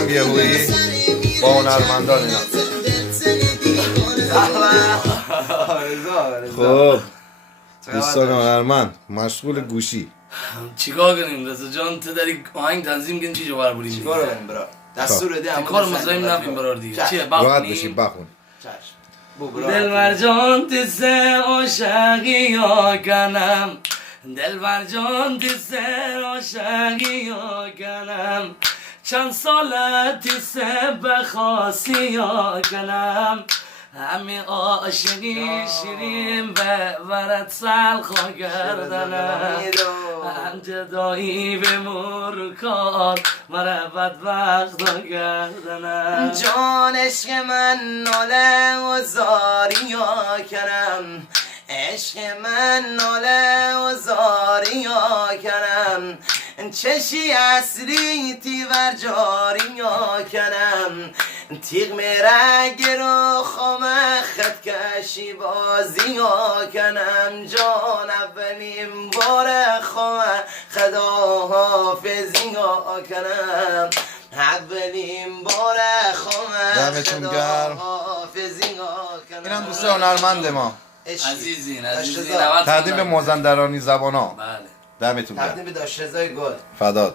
هم یهویی با هنرمندان اینا. خب دوستان هنرمند مشغول گوشی چیکار کنیم رضا جان؟ تو داری آهنگ تنظیم کن چی جوار بریم؟ چیکار کنیم برا؟ دستور بده این کار مزاحم نکنیم برار دیگه. چیه راحت بشیم بخون. دلبر جان تسه عاشقی ها کنم، دلبر جان تسه عاشقی ها کنم، چند ساله تسه بخواسی ها کنم، همه عاشقی شیرین به ورد سلخا گردنم، هم جدایی به مرکار مرا بدبخت گردنم. جان عشق من ناله و زاری ها کنم، عشق من ناله و زاری ها کنم، چشی اصلی تیور جاری ها کنم، تیغ میرگ رو خامه خط کشی بازی ها کنم، جان اولین بار خامه خدا حافظی ها کنم، اولین بار خامه دمتون خدا گرم. حافظی ها کنم. این هم دوست هنرمند ما عزیزین داشت رضا. تقدیم به مازندرانی زبان ها. بله دمتون گرم. تقدیم به داشت رضای گل. فدات.